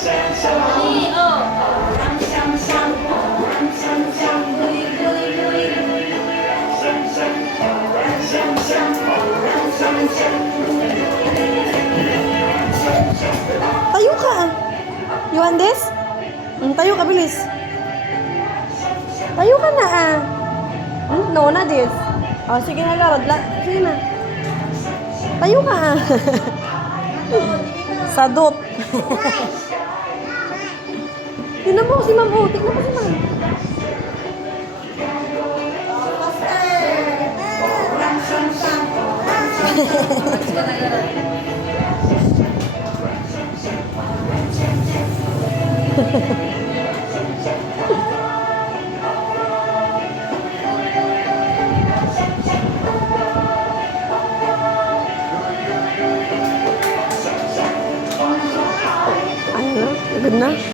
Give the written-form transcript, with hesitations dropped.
Mali, oh. Tayo ka. You want this? Tayo ka, bilis. Tayo ka na, ah. No, na this. Oh, sige na, Lord. Sige na. Tayo ka, ah. Sadot. Tignan mo si Ma'am. Tignan mo si Ma'am. Ayun na. Agad na.